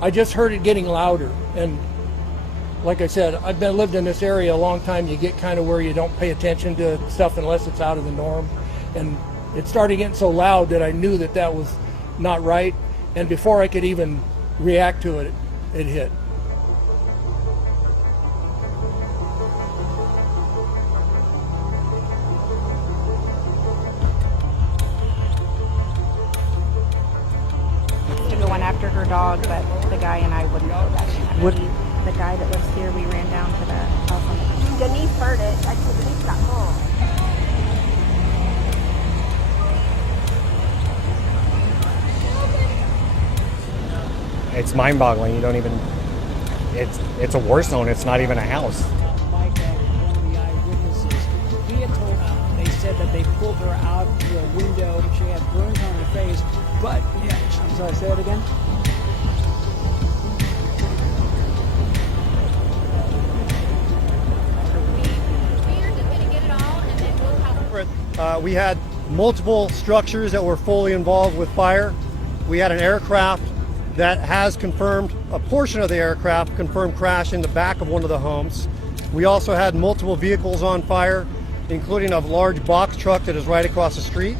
I just heard it getting louder, and like I said, I've lived in this area a long time. You get kind of where you don't pay attention to stuff unless it's out of the norm, and it started getting so loud that I knew that that was not right, and before I could even react to it, it hit. Went after her dog, but the guy and I wouldn't go that way. The guy that lives here, we ran down to the house on the Denise heard it. Actually, Denise got home. It's mind-boggling. You don't even. It's a war zone. It's not even a house. Mike, one of the eyewitnesses, he had told them, they said that they pulled her out through a window. She had burns on her face, but yeah. Sorry, say that again. We had multiple structures that were fully involved with fire. We had an aircraft that has confirmed, a portion of the aircraft confirmed crash in the back of one of the homes. We also had multiple vehicles on fire, including a large box truck that is right across the street.